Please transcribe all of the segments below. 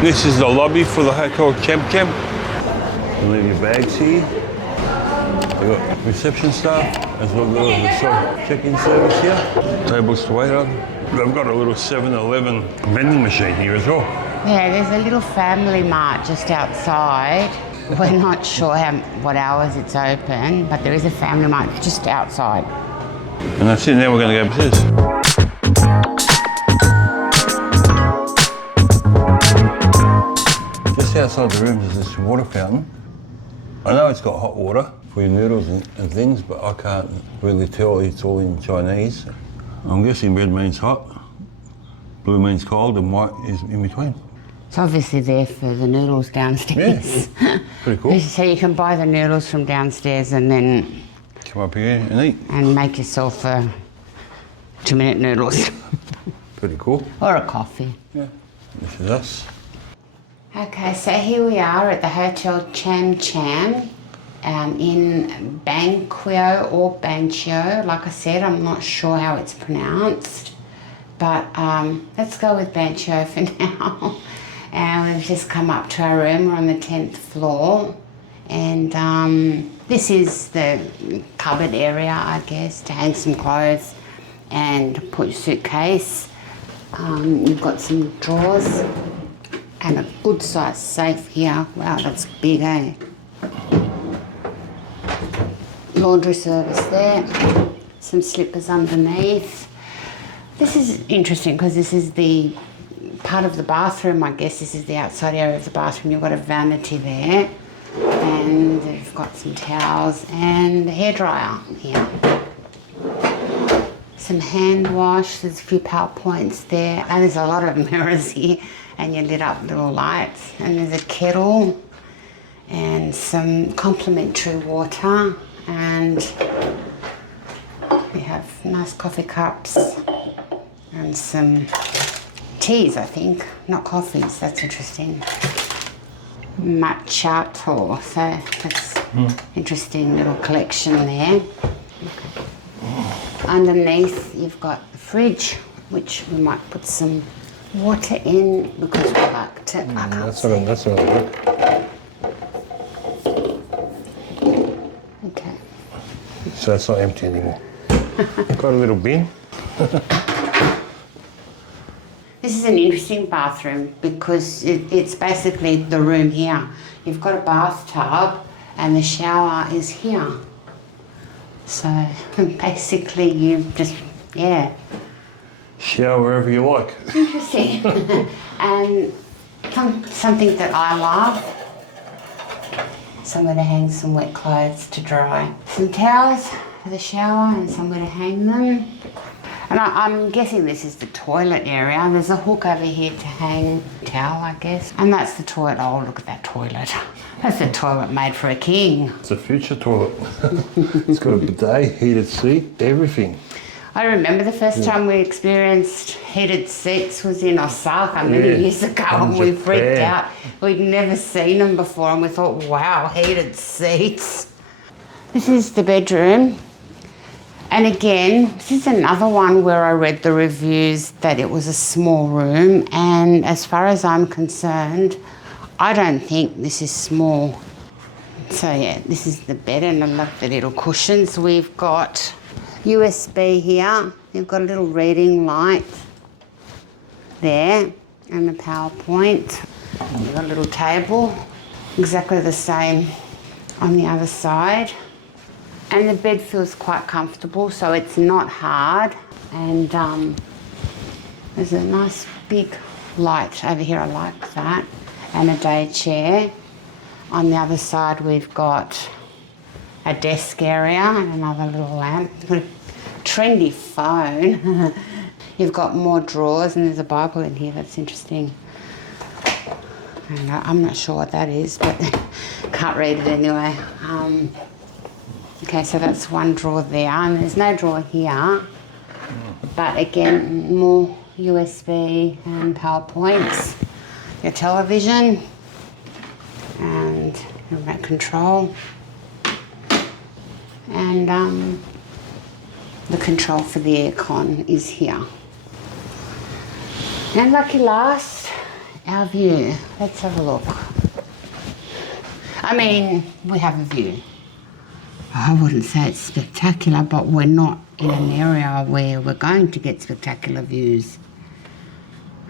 This is the lobby for the Hotel Cham Cham. You leave your bags here. You've got reception staff as well as the self-check-in service here. Tables to wait on. They've got a little 7-Eleven vending machine here as well. Yeah, there's a little family mart just outside. We're not sure what hours it's open, but there is a family mart just outside. And that's it, now we're going to go upstairs. Just outside the rooms is this water fountain. I know it's got hot water for your noodles and things, but I can't really tell. It's all in Chinese. I'm guessing red means hot, blue means cold, and white is in between. It's obviously there for the noodles downstairs. Yeah, pretty cool. So you can buy the noodles from downstairs and then come up here and eat. And make yourself a 2-minute noodles. Pretty cool. Or a coffee. Yeah, this is us. Okay, so here we are at the Hotel Cham Cham in Banqiao or Banqiao. Like I said, I'm not sure how it's pronounced, but let's go with Banqiao for now. And we've just come up to our room. We're on the 10th floor. And this is the cupboard area, I guess, to hang some clothes and put your suitcase. You've got some drawers and a good sized safe here. Wow, that's big, eh? Laundry service there. Some slippers underneath. This is interesting because this is the part of the bathroom, I guess. This is the outside area of the bathroom. You've got a vanity there. And you've got some towels and a hairdryer here. Some hand wash, there's a few PowerPoints there. And there's a lot of mirrors here and you lit up little lights. And there's a kettle and some complimentary water. And we have nice coffee cups and some teas, I think, not coffees. That's interesting. 𝐬𝐮𝐬𝐫𝐿𝐻, so that's interesting little collection there. Underneath you've got the fridge, which we might put some water in because we like to. That's not gonna work. Okay. So it's not empty anymore. Got a little bin. This is an interesting bathroom because it's basically the room here. You've got a bathtub and the shower is here. So basically you just, yeah. Shower wherever you like. Interesting. And something that I love, somewhere to hang some wet clothes to dry. Some towels for the shower and somewhere to hang them. And I'm guessing this is the toilet area. There's a hook over here to hang a towel, I guess. And that's the toilet. Oh, look at that toilet. That's a toilet made for a king. It's a future toilet. It's got a bidet, heated seat, everything. I remember the first time we experienced heated seats was in Osaka many years ago, and we freaked out. We'd never seen them before and we thought, wow, heated seats. This is the bedroom. And again, this is another one where I read the reviews that it was a small room, and as far as I'm concerned, I don't think this is small. So yeah, this is the bed, and I love the little cushions. We've got USB here. You've got a little reading light there, and a PowerPoint. You've got a little table, exactly the same on the other side. And the bed feels quite comfortable, so it's not hard. And there's a nice big light over here, I like that. And a day chair. On the other side we've got a desk area and another little lamp. Trendy phone. You've got more drawers and there's a Bible in here, that's interesting. And I'm not sure what that is, but can't read it anyway. Okay, so that's one drawer there, and there's no drawer here. But again, more USB and PowerPoints. Your television and remote control. And the control for the aircon is here. And lucky last, Our view. Let's have a look. I mean, we have a view. I wouldn't say it's spectacular, but we're not in an area where we're going to get spectacular views.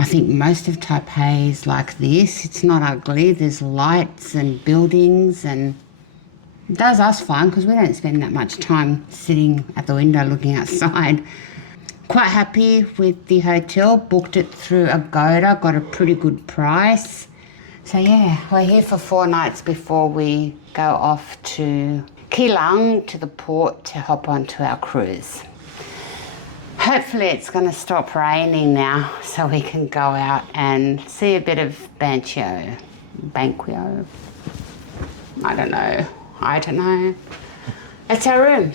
I think most of Taipei is like this. It's not ugly. There's lights and buildings, and it does us fine because we don't spend that much time sitting at the window looking outside. Quite happy with the hotel. Booked it through Agoda, got a pretty good price. So yeah, we're here for 4 nights before we go off to Keelung, to the port, to hop onto our cruise. Hopefully it's going to stop raining now so we can go out and see a bit of Banqiao. I don't know. That's our room.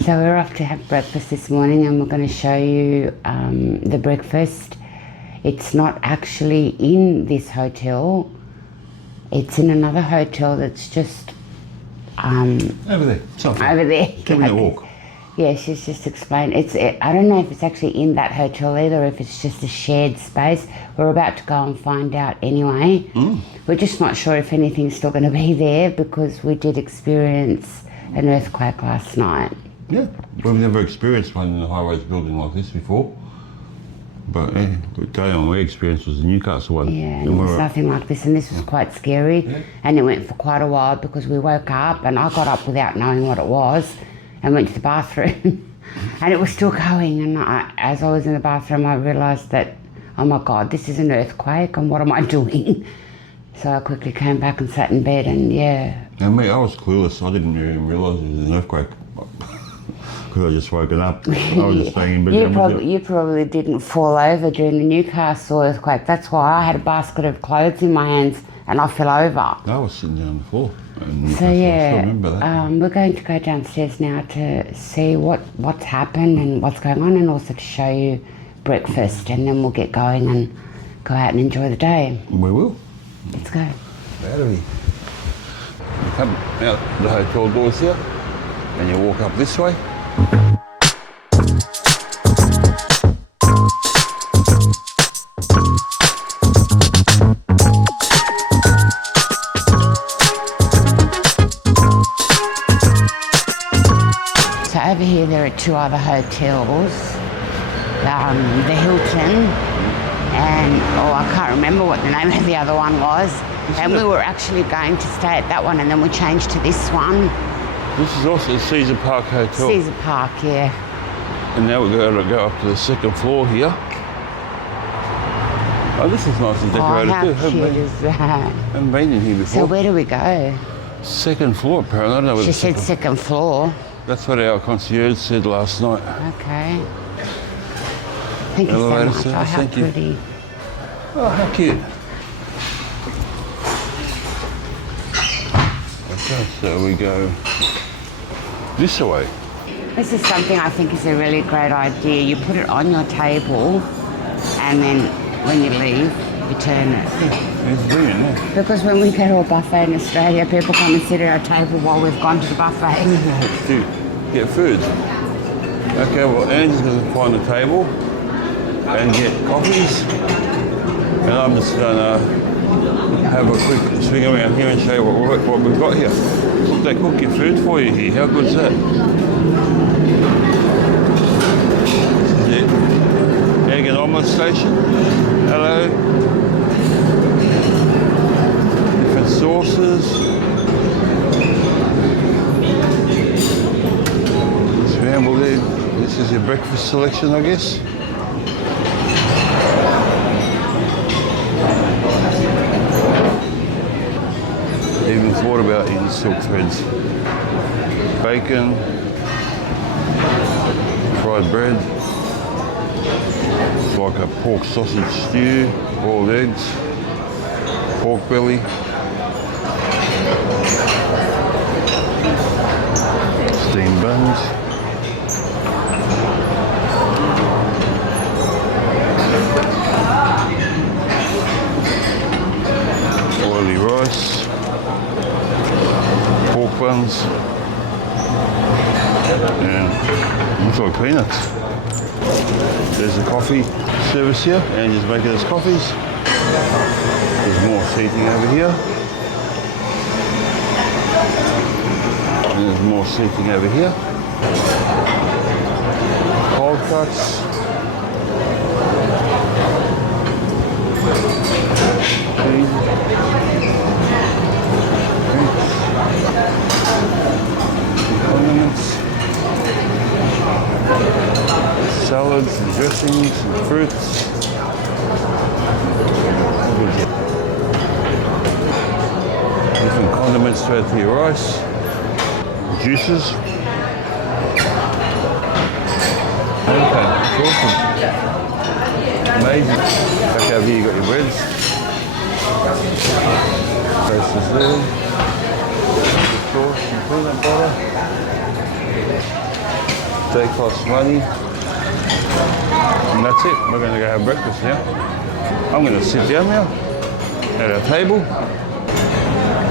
So we're off to have breakfast this morning, and we're going to show you the breakfast. It's not actually in this hotel. It's in another hotel that's just over there. Over there. Give me a walk. Yeah, she's just explained. I don't know if it's actually in that hotel either, or if it's just a shared space. We're about to go and find out anyway. We're just not sure if anything's still going to be there because we did experience an earthquake last night. Yeah, we've never experienced one in a high-rise building like this before. But the day on we experienced was the Newcastle one. Yeah, and it was nothing like this, and this was quite scary. Yeah. And it went for quite a while because we woke up, and I got up without knowing what it was and went to the bathroom. And it was still going, and as I was in the bathroom, I realised that, oh my God, this is an earthquake, and what am I doing? So I quickly came back and sat in bed, and yeah. And me, I was clueless. I didn't even realise it was an earthquake. Because I just woken up. I was just staying in bed. You probably didn't fall over during the Newcastle earthquake. That's why I had a basket of clothes in my hands and I fell over. I was sitting down on the floor. So yeah, I still remember that. We're going to go downstairs now to see what's happened and what's going on, and also to show you breakfast, and then we'll get going and go out and enjoy the day. We will. Let's go. Out of here. You come out the hotel doors here and you walk up this way. So over here there are 2 other hotels, the Hilton and, I can't remember what the name of the other one was, and we were actually going to stay at that one, and then we changed to this one. This is also the 𝐶𝐸 Park Hotel. 𝐶𝐸 Park, yeah. And now we're going to go up to the 2nd floor here. Oh, this is nice and decorated how too. cute is that? Haven't been in here before. So where do we go? 2nd floor, apparently. I don't know where she said 2nd floor. That's what our concierge said last night. Okay. Thank you so much. Oh, how pretty. Oh, how cute. Okay, so we go this way. This is something I think is a really great idea. You put it on your table, and then when you leave, you turn it. It's brilliant, yeah. Because when we go to a buffet in Australia, people come and sit at our table while we've gone to the buffet. To get food. Okay, well, Ange's going to find a table and get coffees, and I'm just going to have a quick swing around here and show you what we've got here. They cook your food for you here. How good is that? This is it. Egg and omelette station. Hello. Different sauces. Scrambled egg. This is your breakfast selection, I guess. Even thought about eating silk threads. Bacon, fried bread, it's like a pork sausage stew, boiled eggs, pork belly, steamed buns, oily rice, pork buns, and looks like peanuts. There's the coffee service here. Ange's making us coffees. There's more seating over here. And there's more seating over here. Cold cuts. Condiments. Salads and dressings and fruits. Different condiments to add to your rice. Juices. Okay, it's awesome. Amazing. Back over here you got your breads. Toasters there. The sauce and peanut butter. Day costs money. And that's it. We're going to go have breakfast now. I'm going to sit down now at our table,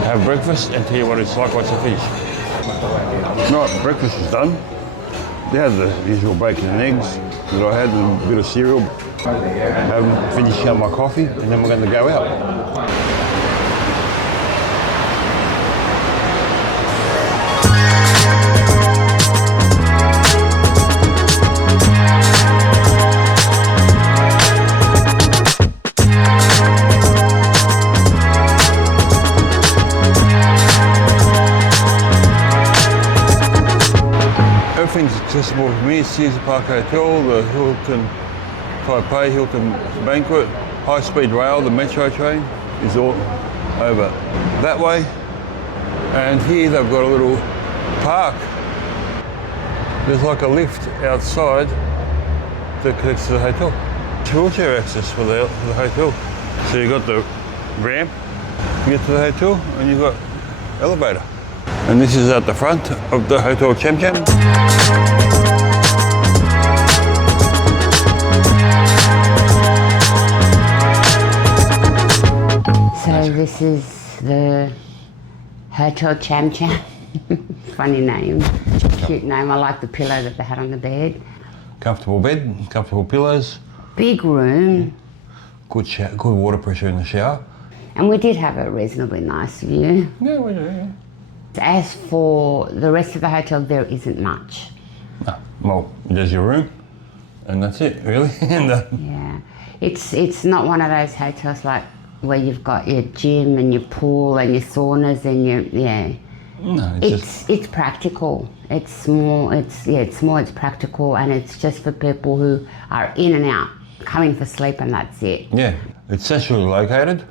have breakfast and tell you what it's like once I finish. Right, breakfast is done. They had the usual bacon and eggs that I had and a bit of cereal. Finishing up my coffee and then we're going to go out. Everything's accessible to me. It's Caesar Park Hotel, the Hilton Taipei Hilton Banquet, high-speed rail, the metro train is all over that way. And here they've got a little park. There's like a lift outside that connects to the hotel. Wheelchair access for the hotel. So you've got the ramp to get to the hotel and you've got elevator. And this is at the front of the Hotel Cham Cham. So this is the Hotel Cham Cham. Funny name, cute name. I like the pillow that they had on the bed. Comfortable bed, comfortable pillows. Big room. Good water pressure in the shower. And we did have a reasonably nice view. Yeah, we do, yeah. As for the rest of the hotel, there isn't much. No, well, there's your room, and that's it, really. Yeah, it's not one of those hotels like where you've got your gym and your pool and your saunas and No, it's practical. It's small. It's practical, and it's just for people who are in and out, coming for sleep, and that's it. Yeah, it's centrally located.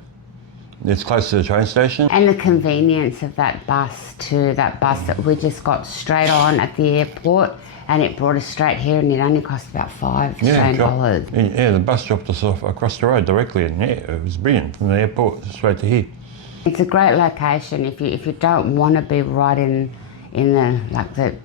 It's close to the train station. And the convenience of that bus too, that bus that we just got straight on at the airport and it brought us straight here and it only cost about $5 Australian. Yeah, the bus dropped us off across the road directly and yeah, it was brilliant from the airport straight to here. It's a great location if you don't want to be right in the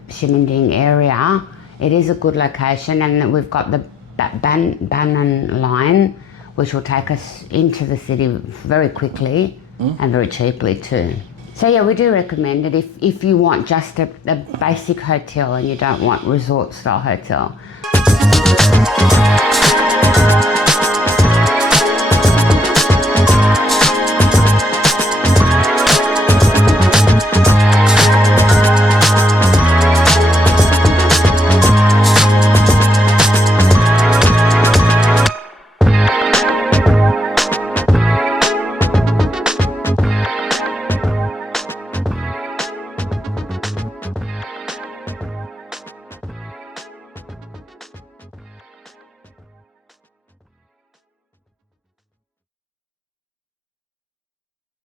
Ximending area. It is a good location and we've got the Bannan line, which will take us into the city very quickly and very cheaply too. So yeah, we do recommend it if you want just a basic hotel and you don't want resort style hotel.